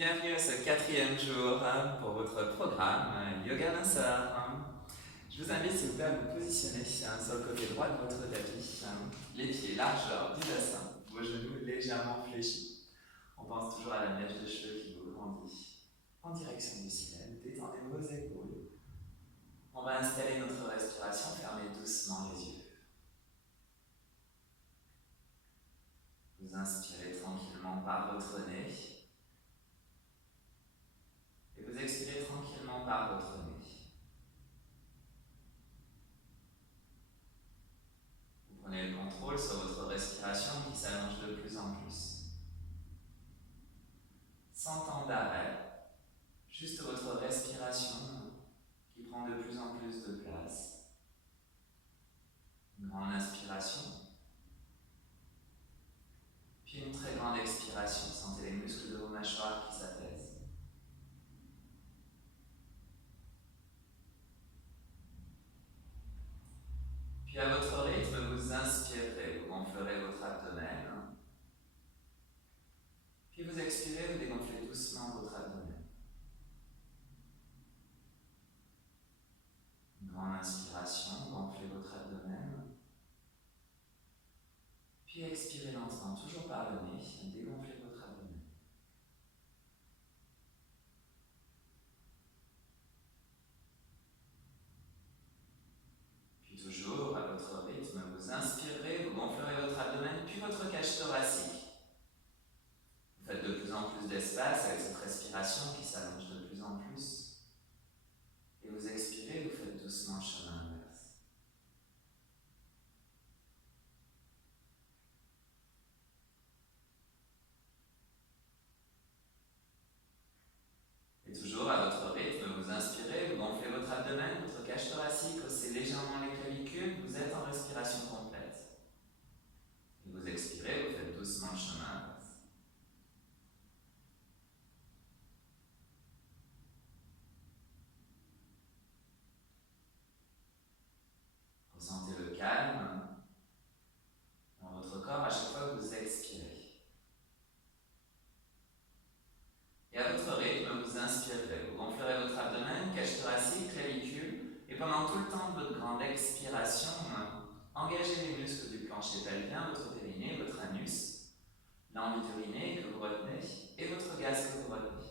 Bienvenue à ce quatrième jour pour votre programme Yoga Masseur. Je vous invite s'il vous plaît à vous positionner sur le côté droit de votre tapis, les pieds largeur du bassin, vos genoux légèrement fléchis. On pense toujours à la mèche de cheveux qui vous grandit en direction du ciel. Détendez vos épaules. On va installer notre respiration, fermez doucement les yeux. Vous inspirez tranquillement par votre nez. Et vous expirez tranquillement par votre nez. Vous prenez le contrôle sur votre respiration qui s'allonge de plus en plus. Sans temps d'arrêt, juste votre respiration qui prend de plus en plus de place. Une grande inspiration, puis une très grande expiration. Sentez les muscles de vos mâchoires qui s'apaisent. Puis à votre rythme, vous inspirez, vous gonflerez votre abdomen. Puis vous expirez, vous dégonflez doucement votre abdomen. Une grande inspiration, gonflez votre abdomen. Puis expirez lentement, toujours par le nez, dégonflez votre abdomen. Puis toujours à votre rythme, vous inspirez, vous gonflerez votre abdomen, puis votre cage thoracique. Vous faites de plus en plus d'espace avec cette respiration qui s'allonge de plus en plus. Et vous expirez, vous faites doucement chemin inverse. Et toujours à votre rythme, vous inspirez, vous gonflez votre abdomen, votre cage thoracique, haussez légèrement les clavicules, vous êtes en respiration complète. Et vous expirez, vous faites doucement chemin inverse. Ressentez le calme dans votre corps à chaque fois que vous expirez. Et à votre rythme, vous inspirez, vous gonflerez votre abdomen, cage thoracique, clavicule, et pendant tout le temps de votre grande expiration, engagez les muscles du plancher pelvien, votre périnée, votre anus, l'envie d'uriner que vous retenez, et votre gaz que vous retenez.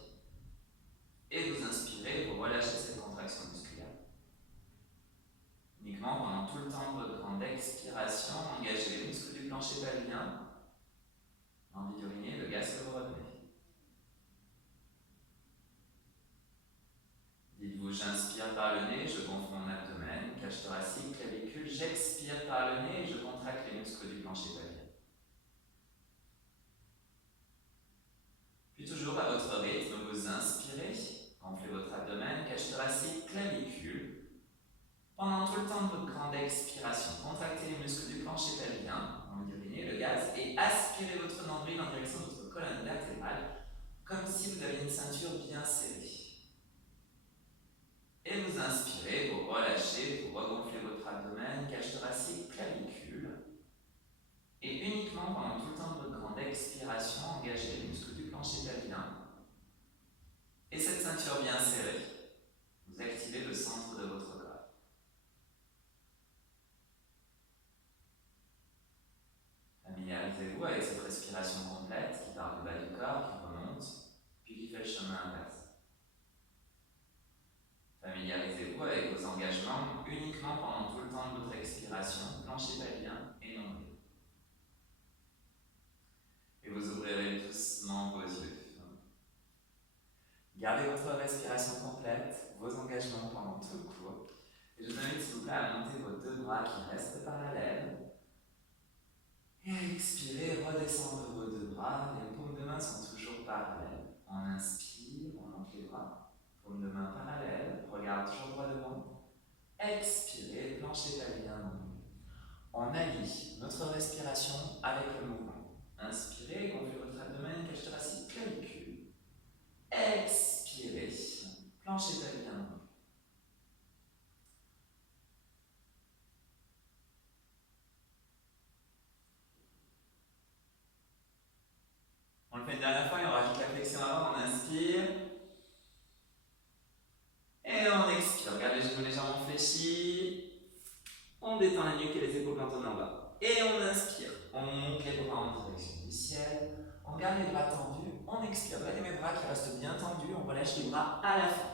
Et vous inspirez, vous relâchez cette contraction musculaire. Uniquement pendant tout le temps de votre grande expiration, engagez les muscles du plancher pelvien, l'envie d'uriner, le gaz que vous retenez. Dites-vous, j'inspire par le nez, je gonfle mon abdomen, cage thoracique, clavicule, j'expire par le nez et je contracte les muscles du plancher pelvien. Puis toujours à votre rythme, vous inspirez, gonflez votre abdomen, cage thoracique, clavicule. Pendant tout le temps de votre grande expiration, contractez les muscles du plancher pelvien, envie d'uriner, le gaz, et aspirez votre nombril en direction de votre colonne latérale, comme si vous aviez une ceinture bien serrée. Et vous inspirez, vous relâchez, vous regonflez votre abdomen, cage thoracique, clavicule. Et uniquement pendant tout le temps de votre grande expiration, engagez les muscles du plancher pelvien. Et cette ceinture bien serrée, vous activez le centre de votre corps. Familiarisez-vous avec cette respiration complète qui part du bas du corps, qui remonte, puis qui fait le chemin inverse. Familiarisez-vous avec vos engagements uniquement pendant tout le temps de votre expiration, plancher pelvien et nombril. Et vous ouvrirez doucement vos yeux. Gardez votre respiration complète, vos engagements pendant tout le cours. Et je vous invite s'il vous plaît à monter vos deux bras qui restent parallèles. Et expirez, redescendre vos deux bras. Les paumes de main sont toujours parallèles. On inspire, on monte les bras. Paumes de main parallèles, regarde toujours droit devant. Expirez, plancher pelvien nombril. On allie notre respiration avec le mouvement. Inspirez, gonflez votre abdomen, cage thoracique, clavicule. Expirez, plancher pelvien nombril. On le fait une dernière fois et on rajoute la flexion avant, on inspire. On détend la nuque et les épaules quand on est en bas. Et on inspire. On monte les bras en direction du ciel. On garde les bras tendus. On expire. Regardez mes bras qui restent bien tendus. On relâche les bras à la fin.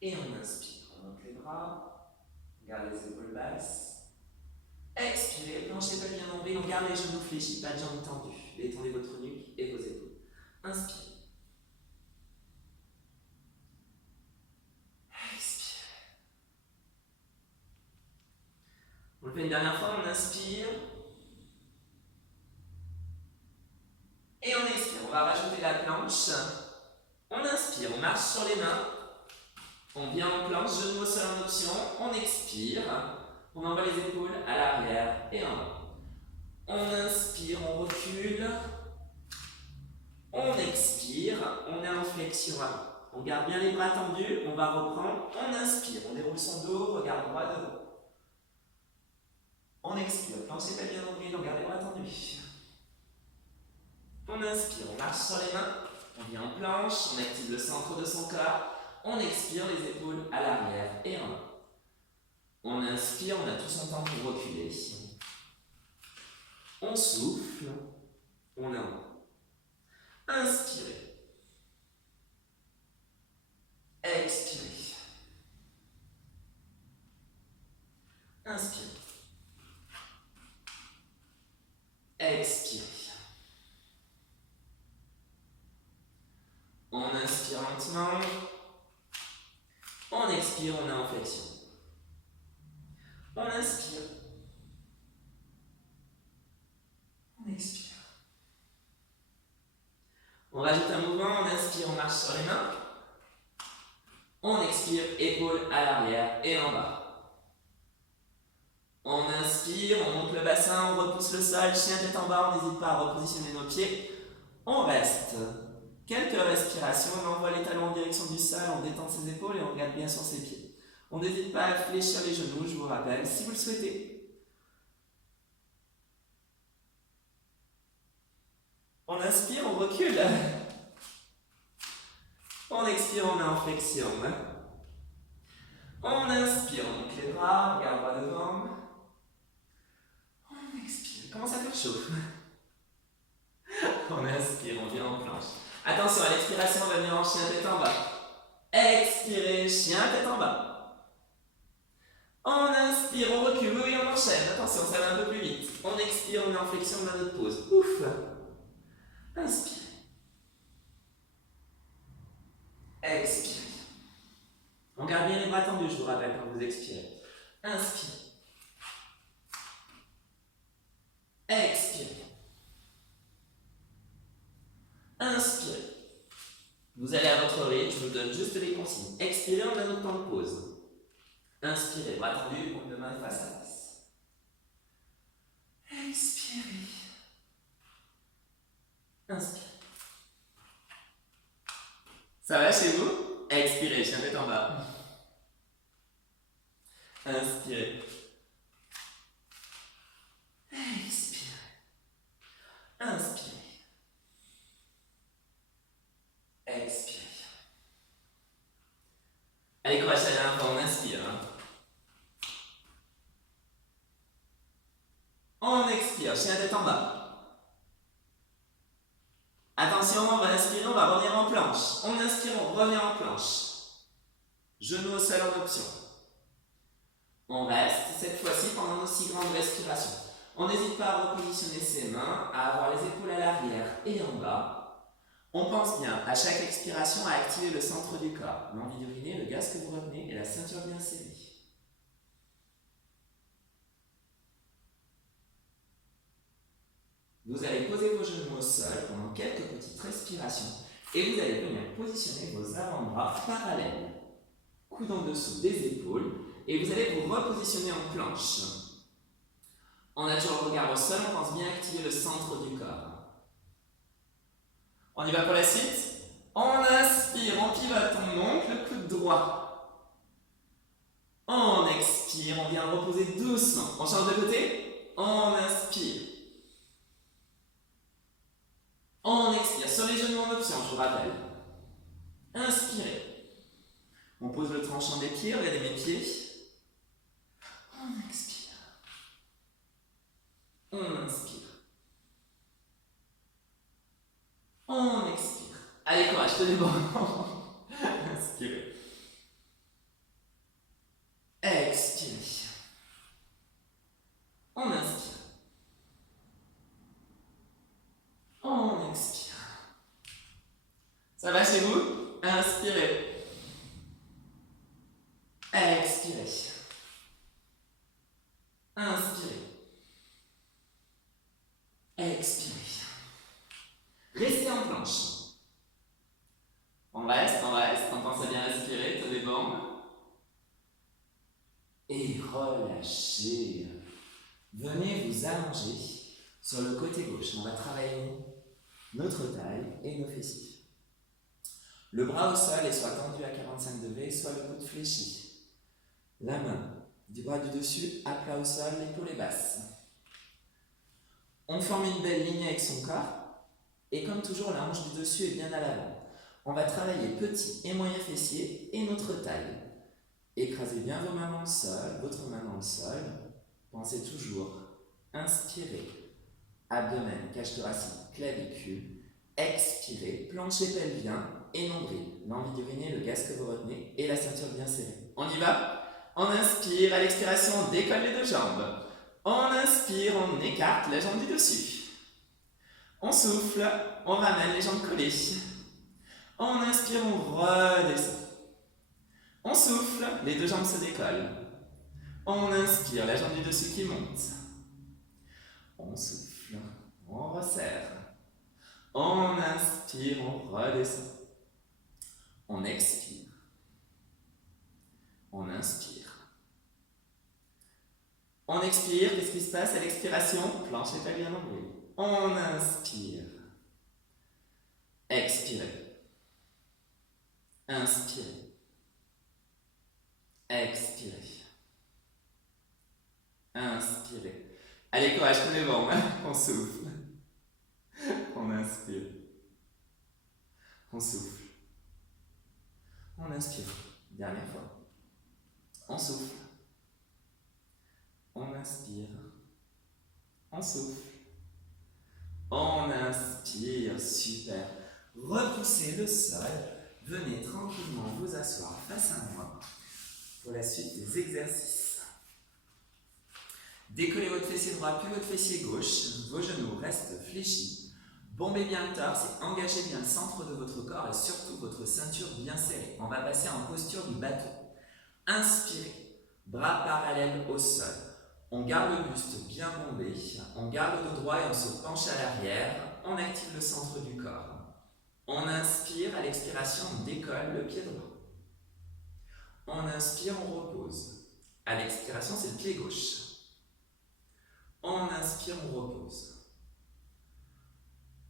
Et on inspire. On monte les bras. On garde les épaules basses. Expirez. Planchez pas bien nombril. On garde les genoux fléchis. Pas de jambes tendues. Détendez votre nuque et vos épaules. Inspirez. On le fait une dernière fois, on inspire. Et on expire. On va rajouter la planche. On inspire, on marche sur les mains. On vient en planche, genou au sol en option. On expire. On envoie les épaules à l'arrière et en bas. On inspire, on recule. On expire, on est en flexion avant. On garde bien les bras tendus. On va reprendre. On inspire, on déroule son dos, regard droit devant. On expire, plancez pas bien nombril, on garde les bras tendus. On inspire, on marche sur les mains, on vient en planche, on active le centre de son corps. On expire, les épaules à l'arrière et en bas. On inspire, on a tout son temps pour reculer. On souffle, on est en bas. Inspirez. Expirez. Inspirez. Expirez. On inspire lentement. On expire, on est en flexion. On inspire. On expire. On rajoute un mouvement, on inspire, on marche sur les mains. On expire, épaules à l'arrière et en bas. On inspire, on monte le bassin, on repousse le sol, chien tête en bas, on n'hésite pas à repositionner nos pieds. On reste. Quelques respirations, on envoie les talons en direction du sol, on détend ses épaules et on regarde bien sur ses pieds. On n'hésite pas à fléchir les genoux, je vous rappelle, si vous le souhaitez. On inspire, on recule. On expire, on est en flexion. On inspire, on monte les bras, on regarde droit devant. On expire, il commence à faire chaud. On inspire, on vient en planche. Attention, à l'expiration, on va venir en chien tête en bas. Expirez, chien tête en bas. On inspire, on recule, oui, on enchaîne. Attention, ça va un peu plus vite. On expire, on est en flexion, on a notre pause. Ouf. Inspire. Expirez. On garde bien les bras tendus, je vous rappelle, quand vous expirez. Inspirez. Expirez. Inspirez. Vous allez à votre rythme, je vous donne juste les consignes. Expirez, on a notre temps de pause. Inspirez, bras tendus, paume de main face à face. Expirez. Inspirez. Ça va chez vous? Expirez, chien tête en bas. Inspirez. Expirez. Inspirez. Expirez. Allez, courage à la dernière fois, on inspire. On expire, chien tête en bas. Attention, on va inspirer, on va revenir en planche. On inspire, on revient en planche. Genoux au sol en option. On reste, cette fois-ci, pendant nos 6 grandes respirations. On n'hésite pas à repositionner ses mains, à avoir les épaules à l'arrière et en bas. On pense bien, à chaque expiration, à activer le centre du corps. L'envie d'uriner, le gaz que vous retenez et la ceinture bien serrée. Vous allez poser vos genoux au sol pendant quelques petites respirations et vous allez venir positionner vos avant-bras parallèles. Coude en dessous des épaules et vous allez vous repositionner en planche. On a toujours le regard au sol, on pense bien activer le centre du corps. On y va pour la suite. On inspire, on pivote, on monte le coude droit. On expire, on vient reposer doucement. On change de côté. On inspire. On expire, sur les genoux en option, je vous rappelle. Inspirez. On pose le tranchant des pieds, regardez mes pieds. les bancs. Inspirez. Expirez. On inspire. On expire. Ça va chez vous? Inspirez. Expirez. Inspirez. Expirez. Restez en planche. On reste, on pense à bien respirer, tenez bon. Et relâchez. Venez vous allonger sur le côté gauche. On va travailler notre taille et nos fessiers. Le bras au sol est soit tendu à 45 degrés, soit le coude fléchi. La main du bras du dessus à plat au sol, l'épaule est basse. On forme une belle ligne avec son corps. Et comme toujours, la hanche du dessus est bien à l'avant. On va travailler petit et moyen fessier et notre taille. Écrasez bien vos mains dans le sol, votre main dans le sol. Pensez toujours, inspirez, abdomen, cage thoracique, clavicule. Expirez, plancher pelvien et nombril. L'envie d'uriner, le gaz que vous retenez et la ceinture bien serrée. On y va? On inspire, à l'expiration, on décolle les deux jambes. On inspire, on écarte la jambe du dessus. On souffle, on ramène les jambes collées. On inspire, on redescend. On souffle, les deux jambes se décollent. On inspire, la jambe du dessus qui monte. On souffle, on resserre. On inspire, on redescend. On expire. On inspire. On expire, qu'est-ce qui se passe à l'expiration? Plancher pelvien nombril. On inspire. Expirez. Inspirez. Expirez. Inspirez. Allez, courage, prenez bon. On souffle. On inspire. On souffle. On inspire. Dernière fois. On souffle. On inspire. On souffle. On inspire. Super. Repoussez le sol. Venez tranquillement vous asseoir face à moi pour la suite des exercices. Décollez votre fessier droit puis votre fessier gauche. Vos genoux restent fléchis. Bombez bien le torse et engagez bien le centre de votre corps et surtout votre ceinture bien serrée. On va passer en posture du bateau. Inspirez. Bras parallèles au sol. On garde le buste bien bombé. On garde le dos droit et on se penche à l'arrière. On active le centre du corps. On inspire, à l'expiration, on décolle le pied droit. On inspire, on repose. À l'expiration, c'est le pied gauche. On inspire, on repose.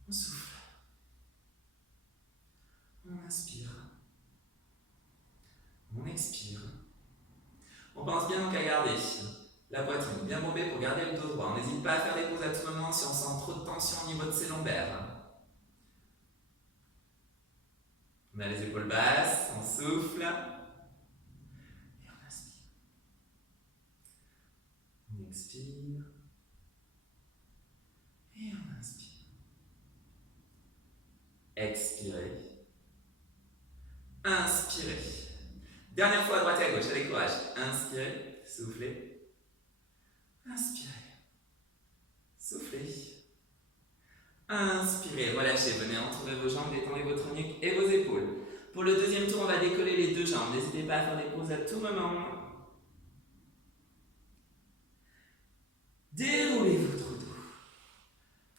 On souffle. On inspire. On expire. On pense bien donc à garder la poitrine bien bombée pour garder le dos droit. On n'hésite pas à faire des pauses à tout moment si on sent trop de tension au niveau de ses lombaires. On a les épaules basses, on souffle. Et on inspire. On expire. Et on inspire. Expirez. Inspirez. Dernière fois à droite et à gauche, allez courage. Inspirez, soufflez. Inspirez. Soufflez. Inspirez, relâchez, venez entourer vos jambes, détendez votre nuque et vos épaules. Pour le deuxième tour, on va décoller les deux jambes. N'hésitez pas à faire des pauses à tout moment. Déroulez votre dos.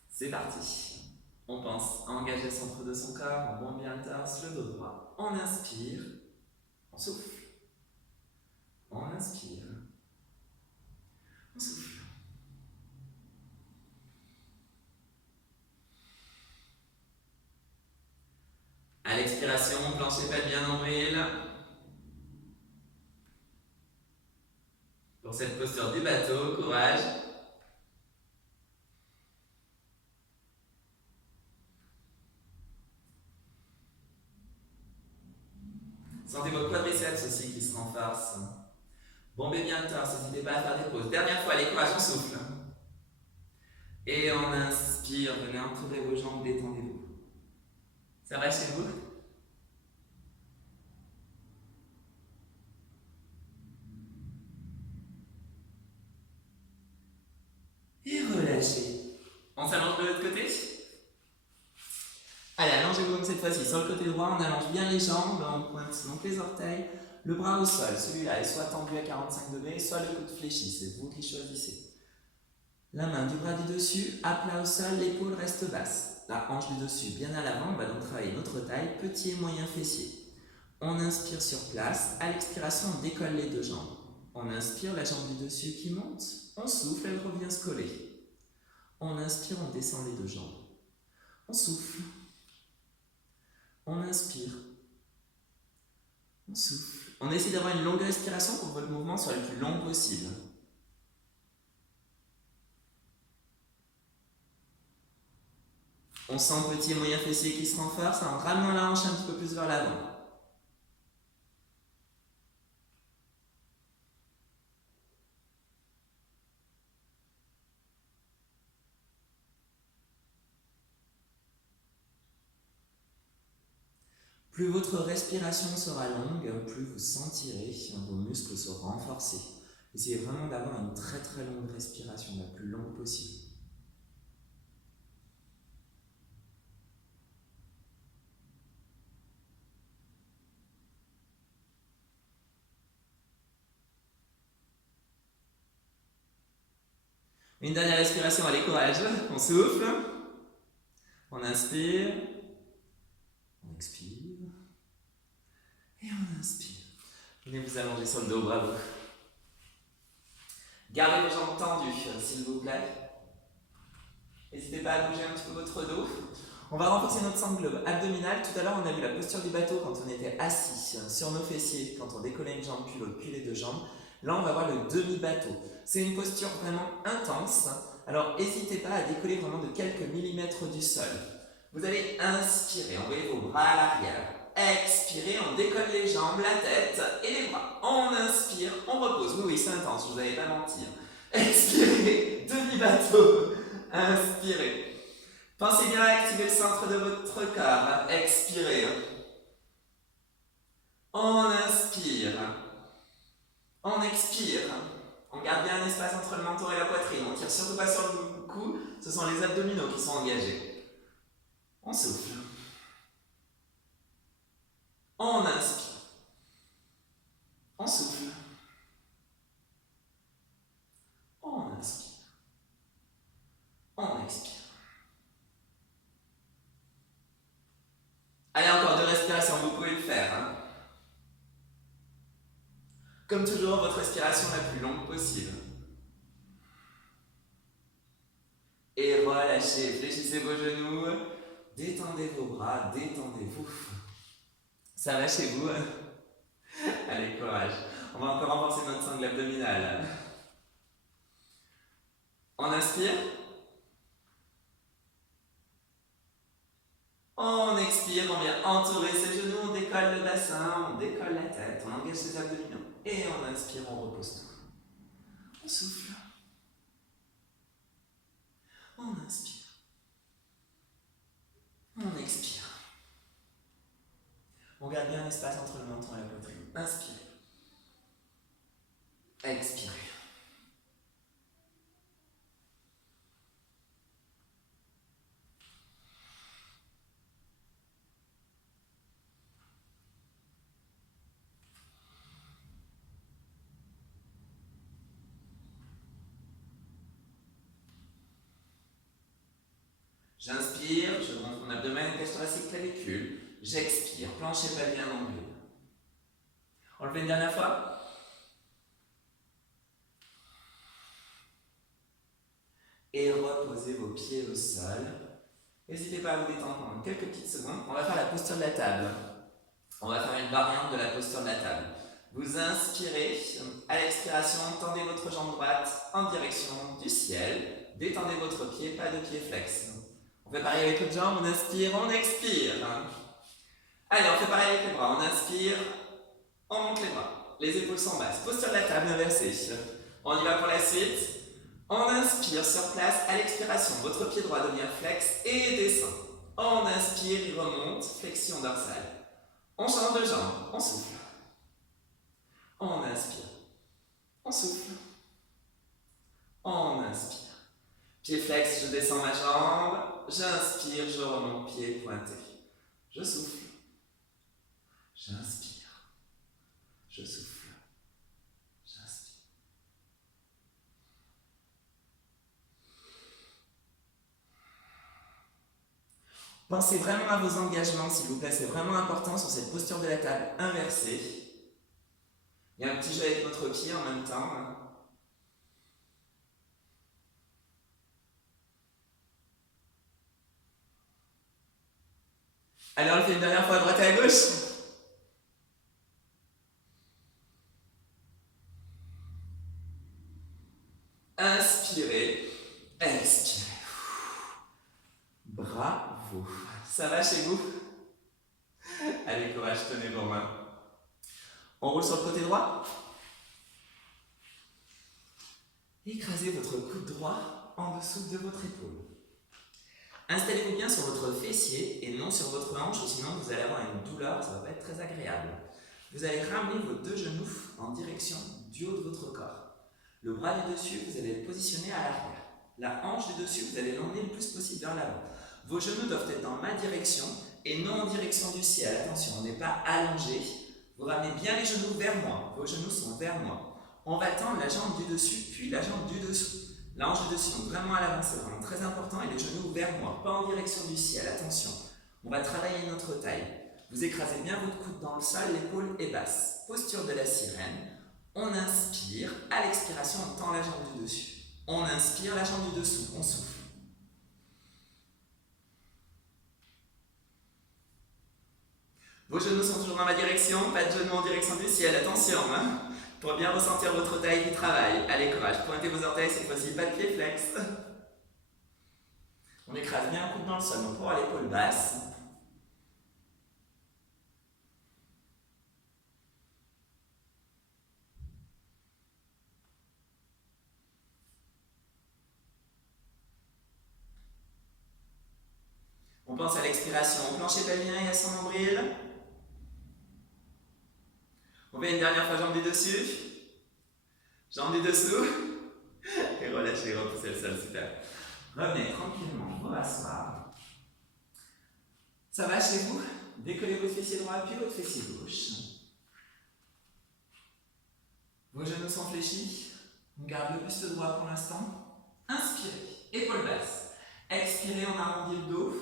C'est parti. On pense à engager le centre de son corps, on bombe bien le torse, le dos droit. On inspire, on souffle. On inspire, on souffle. À l'expiration, planchez pas bien nombril. Pour cette posture du bateau, courage. Sentez vos quadriceps aussi qui se renforcent. Bombez bien le torse, n'hésitez pas à faire des pauses. Dernière fois, allez, courage, on souffle. Et on inspire, venez entourer vos jambes, détendez-vous. Ça va chez vous? relâchez. On s'allonge de l'autre côté. Allez, allongez-vous comme cette fois-ci. Sur le côté droit, on allonge bien les jambes, on pointe donc les orteils. Le bras au sol, celui-là est soit tendu à 45 degrés, soit le coude fléchi, c'est vous qui choisissez. La main du bras du dessus, à plat au sol, l'épaule reste basse. La hanche du dessus bien à l'avant, on va donc travailler notre taille, petit et moyen fessier. On inspire sur place, à l'expiration, on décolle les deux jambes. On inspire, la jambe du dessus qui monte, on souffle, elle revient se coller. On inspire, on descend les deux jambes. On souffle. On inspire. On souffle. On essaie d'avoir une longue respiration pour que votre mouvement soit le plus long possible. On sent petit et moyen fessier qui se renforce en ramenant la hanche un petit peu plus vers l'avant. Plus votre respiration sera longue, plus vous sentirez vos muscles se renforcer. Essayez vraiment d'avoir une très très longue respiration, la plus longue possible. Une dernière respiration, allez, courage. On souffle. On inspire. On expire. Et on inspire. Venez vous allonger sur le dos, bravo. Gardez vos jambes tendues, s'il vous plaît. N'hésitez pas à bouger un petit peu votre dos. On va renforcer notre sangle abdominale. Tout à l'heure, on a vu la posture du bateau quand on était assis sur nos fessiers, quand on décollait une jambe puis l'autre, puis les deux jambes. Là, on va voir le demi-bateau. C'est une posture vraiment intense. Alors, n'hésitez pas à décoller vraiment de quelques millimètres du sol. Vous allez inspirer, envoyez vos bras à l'arrière. Expirez, on décolle les jambes, la tête et les bras. On inspire, on repose. Oui, c'est intense, je vous avais pas menti. Expirez, demi-bateau. Inspirez. Pensez bien à activer le centre de votre corps. Expirez. On inspire. On expire. On garde bien un espace entre le menton et la poitrine. On tire surtout pas sur le cou. Ce sont les abdominaux qui sont engagés. On souffle. On inspire. On souffle. On inspire. On expire. Allez, encore 2 respirations, vous pouvez le faire. Comme toujours, votre respiration la plus longue possible. Et relâchez, fléchissez vos genoux, détendez vos bras, détendez-vous. Ça va chez vous? Allez, courage. On va encore renforcer notre sangle abdominale. On inspire. On expire, on vient entourer ses genoux, on décolle le bassin, on décolle la tête, on engage ses abdominaux. Et on inspire, on repose tout. On souffle. On inspire. On expire. On garde bien l'espace entre le menton et la poitrine. Inspirez. Expirez. J'inspire, je gonfle mon abdomen, cage thoracique, clavicule. J'expire, plancher pelvien nombril. On le fait une dernière fois. Et reposez vos pieds au sol. N'hésitez pas à vous détendre pendant quelques petites secondes. On va faire la posture de la table. On va faire une variante de la posture de la table. Vous inspirez, à l'expiration, tendez votre jambe droite en direction du ciel. Détendez votre pied, pas de pied flex. On fait pareil avec l'autre jambe, on inspire, on expire. Allez, on fait pareil avec les bras, on inspire, on monte les bras. Les épaules sont basses. Posture de la table inversée. On y va pour la suite. On inspire sur place, à l'expiration, votre pied droit devient flex et descend. On inspire, il remonte, flexion dorsale. On change de jambe, on souffle. On inspire. On souffle. On inspire. Pied flex, je descends ma jambe. J'inspire, je remonte pied pointé. Je souffle. J'inspire. Je souffle. J'inspire. Pensez vraiment à vos engagements, s'il vous plaît. C'est vraiment important sur cette posture de la table inversée. Il y a un petit jeu avec notre pied en même temps. Allez, on le fait une dernière fois à droite et à gauche. Inspirez, expirez. Bravo. Ça va chez vous? Allez, courage, tenez vos mains. On roule sur le côté droit. Écrasez votre coude droit en dessous de votre épaule. Installez-vous bien sur votre fessier et non sur votre hanche, sinon vous allez avoir une douleur, ça ne va pas être très agréable. Vous allez ramener vos deux genoux en direction du haut de votre corps. Le bras du dessus, vous allez le positionner à l'arrière. La hanche du dessus, vous allez l'emmener le plus possible vers l'avant. Vos genoux doivent être dans ma direction et non en direction du ciel. Attention, on n'est pas allongé. Vous ramenez bien les genoux vers moi. Vos genoux sont vers moi. On va tendre la jambe du dessus, puis la jambe du dessous. La hanche du dessus, donc vraiment à l'avant, c'est vraiment très important. Et les genoux vers moi, pas en direction du ciel. Attention, on va travailler notre taille. Vous écrasez bien votre coude dans le sol, l'épaule est basse. Posture de la sirène. On inspire. À l'expiration, on tend la jambe du dessus. On inspire, la jambe du dessous. On souffle. Vos genoux sont toujours dans ma direction, pas de genoux en direction du ciel, attention, hein, pour bien ressentir votre taille qui travaille. Allez, courage, pointez vos orteils, cette fois-ci, pas de pied flex. On écrase bien un coude dans le sol, donc pour avoir l'épaule basse. On pense à l'expiration, plancher pelvien et à son nombril. On fait une dernière fois jambe du dessus, jambe du dessous, et relâchez, repoussez le sol, super. Revenez tranquillement, vous rasseoir. Ça va chez vous? Décollez votre fessier droit, puis votre fessier gauche. Vos genoux sont fléchis, on garde le buste droit pour l'instant. Inspirez, épaule basse. Expirez, on arrondit le dos.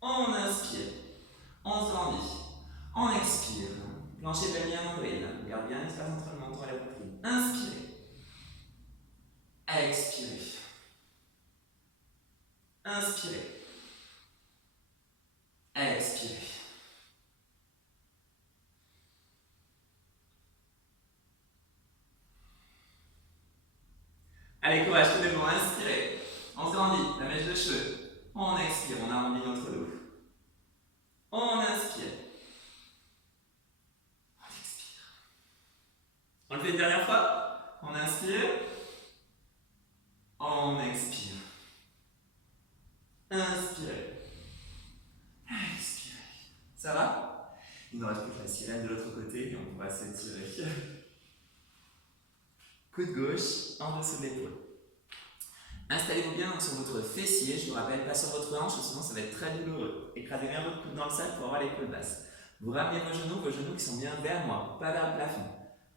On inspire, on se grandit. On expire, plancher pelvien nombril, garde bien l'espace entre le menton et la poitrine. Inspirez, expirez, inspirez, expirez. Allez, courage, tout le monde, inspirez. On se grandit, la mèche de cheveux. On expire, on arrondit notre dos. On inspire. On le fait une dernière fois. On inspire. On expire. Inspirez. Expirez. Ça va? Il nous reste plus que la sirène de l'autre côté et on pourra s'étirer. Coude gauche en dessous de l'épaule. Installez-vous bien donc sur votre fessier, je vous rappelle, pas sur votre hanche, sinon ça va être très douloureux. Écrasez bien votre coude dans le sol pour avoir l'épaule basse. Vous ramenez vos genoux qui sont bien vers moi, pas vers le plafond.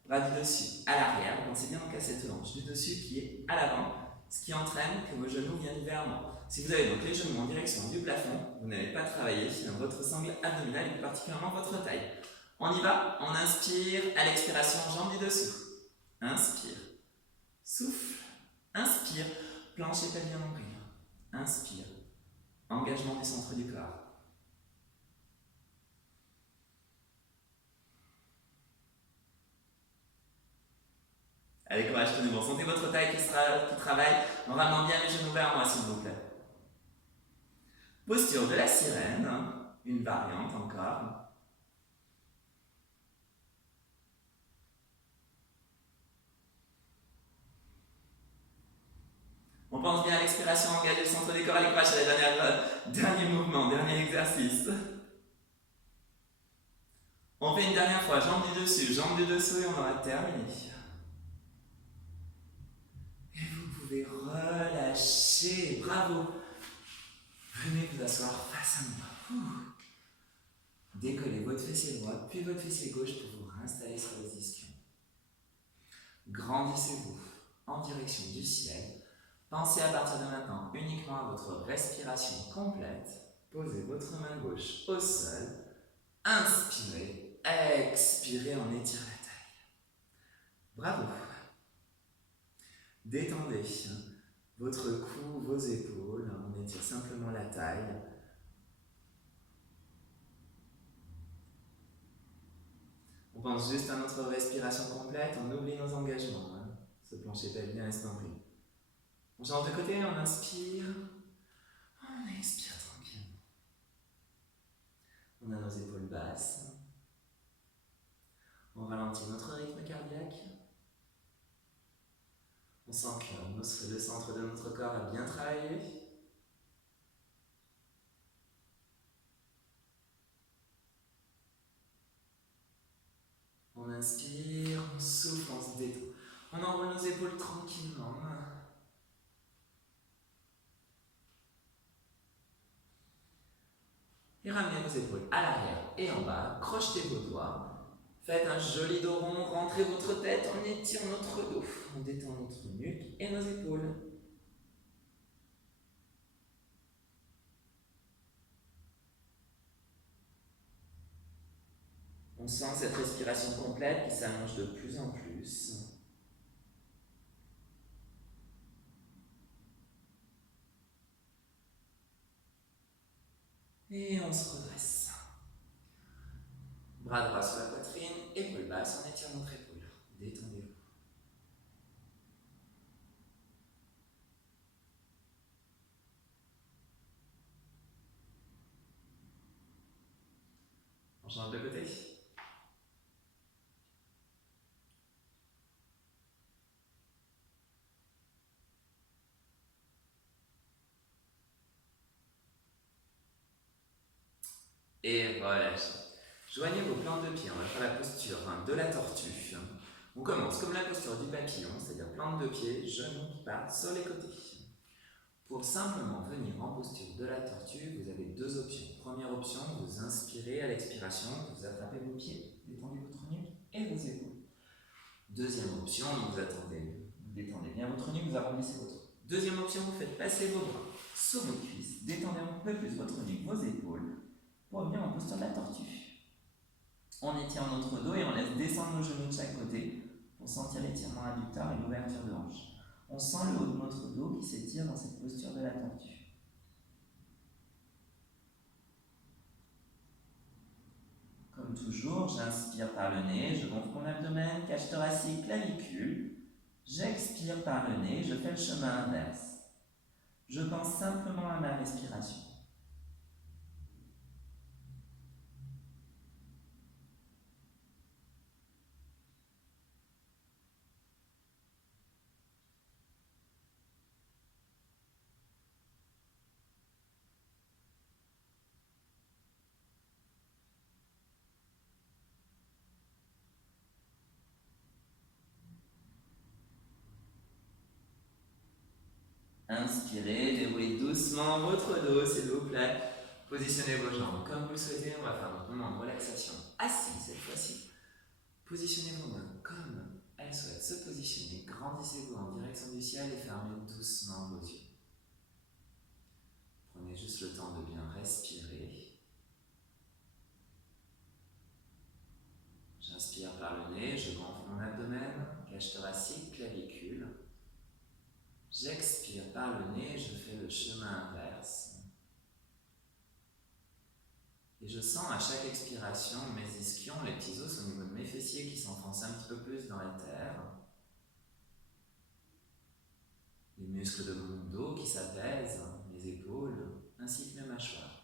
Bras du dessus à l'arrière, pensez bien donc à cette hanche du dessus qui est à l'avant, ce qui entraîne que vos genoux viennent vers moi. Si vous avez donc les genoux en direction du plafond, vous n'avez pas travaillé votre sangle abdominale et plus particulièrement votre taille. On y va, on inspire, à l'expiration, jambe du dessous. Inspire, souffle, inspire, plancher pelvien nombril. Inspire, engagement du centre du corps. Allez, courage, tenez bon. Sentez votre taille qui travaille en ramenant bien les genoux vers moi, s'il vous plaît. Posture de la sirène, une variante encore. On pense bien à l'expiration, engager le centre du corps, allez, courage, c'est le dernier mouvement, dernier exercice. On fait une dernière fois, jambe du dessus et on aura terminé. pouvez relâcher. Bravo. Venez vous asseoir face à moi. Décollez votre fessier droit, puis votre fessier gauche pour vous réinstaller sur les ischions. Grandissez-vous en direction du ciel. Pensez à partir de maintenant uniquement à votre respiration complète. Posez votre main gauche au sol. Inspirez, expirez, on étire la taille. Bravo. Détendez votre cou, vos épaules, on étire simplement la taille. On pense juste à notre respiration complète, on oublie nos engagements. Ce plancher pelvien est nombril. On change de côté, on inspire, on expire tranquillement. On a nos épaules basses. On ralentit notre rythme cardiaque. On sent que le centre de notre corps a bien travaillé. On inspire, on souffle, on se détend. On enroule nos épaules tranquillement. Et ramenez vos épaules à l'arrière et en bas. Crochetez vos doigts. Faites un joli dos rond. Rentrez votre tête en étirant notre dos. On détend notre nuque et nos épaules. On sent cette respiration complète qui s'allonge de plus en plus. Et on se redresse. Bras droit sur la poitrine, épaule basse, on étire notre épaule. Détendez-vous. On change de côté. Et relâchez. Joignez vos plantes de pied, on va faire la posture de la tortue. On commence comme la posture du papillon, c'est-à-dire plantes de pied, genoux qui partent sur les côtés. Pour simplement venir en posture de la tortue, vous avez deux options. Première option, vous inspirez à l'expiration, vous attrapez vos pieds, détendez votre nuque et vos épaules. Deuxième option, vous détendez bien votre nuque, vous arrondissez votre. Deuxième option, vous faites passer vos bras sur vos cuisses, détendez un peu plus votre nuque, vos épaules, pour venir en posture de la tortue. On étire notre dos et on laisse descendre nos genoux de chaque côté pour sentir l'étirement adducteur et l'ouverture de hanche. On sent le haut de notre dos qui s'étire dans cette posture de la tortue. Comme toujours, j'inspire par le nez, je gonfle mon abdomen, cage thoracique, clavicule. J'expire par le nez, je fais le chemin inverse. Je pense simplement à ma respiration. Inspirez, déroulez doucement votre dos, s'il vous plaît. Positionnez vos jambes comme vous le souhaitez. On va faire notre moment de relaxation assis cette fois-ci. Positionnez vos mains comme elles souhaitent se positionner. Grandissez-vous en direction du ciel et fermez doucement vos yeux. Prenez juste le temps de bien respirer. J'inspire par le nez, je gonfle mon abdomen, cage thoracique, clavicule. J'expire par le nez, je fais le chemin inverse. Et je sens à chaque expiration mes ischions, les petits os au niveau de mes fessiers qui s'enfoncent un petit peu plus dans la terre. Les muscles de mon dos qui s'apaisent, mes épaules, ainsi que mes mâchoires.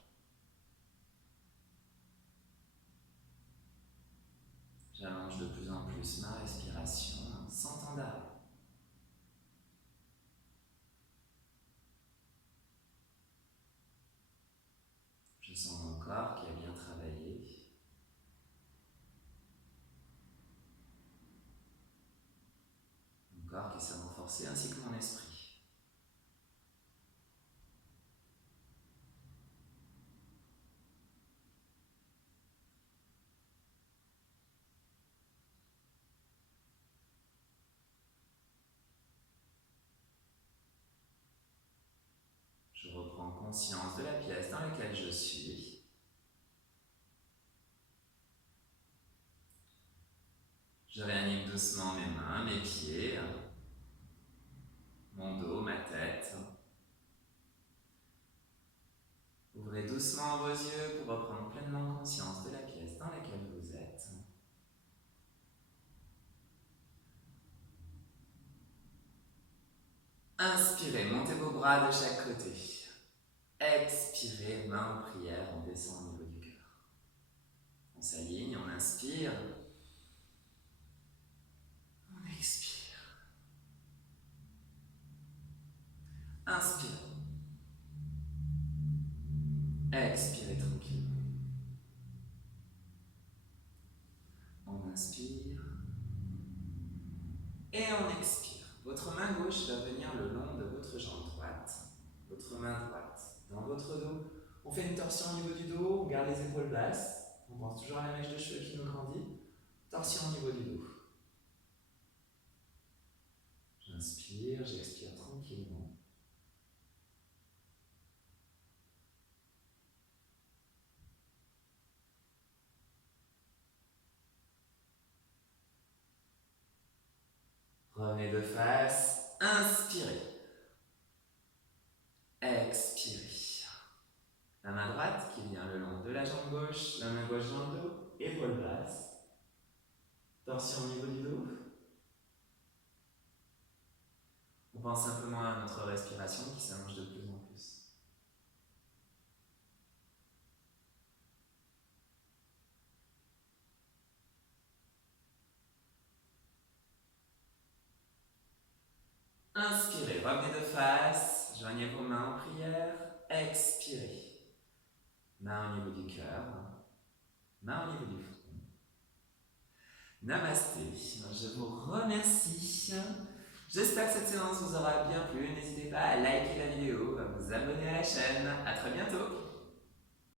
J'allonge de plus en plus ma respiration, sans temps d'arrêt. Je sens mon corps qui a bien travaillé. Mon corps qui s'est renforcé ainsi que mon esprit. conscience de la pièce dans laquelle je suis. Je réanime doucement mes mains, mes pieds, mon dos, ma tête. Ouvrez doucement vos yeux pour reprendre pleinement conscience de la pièce dans laquelle vous êtes. Inspirez, montez vos bras de chaque côté. Expirez, main en prière, on descend au niveau du cœur. On s'aligne, on inspire. On expire. Inspirez. Expirez tranquillement. On inspire. Et on expire. Votre main gauche va venir le long de votre jambe droite. Votre main droite dans votre dos. On fait une torsion au niveau du dos, on garde les épaules basses. On pense toujours à la mèche de cheveux qui nous grandit. Torsion au niveau du dos. J'inspire, j'expire tranquillement. Revenez de face, inspirez. Expirez. La main droite qui vient le long de la jambe gauche, la main gauche dans le dos, épaules basses. Torsion au niveau du dos. On pense simplement à notre respiration qui s'allonge de plus en plus. Inspirez, revenez de face, joignez vos mains en prière, expirez. Main au niveau du cœur, main au niveau du front. Namasté, je vous remercie. J'espère que cette séance vous aura bien plu. N'hésitez pas à liker la vidéo, à vous abonner à la chaîne. À très bientôt.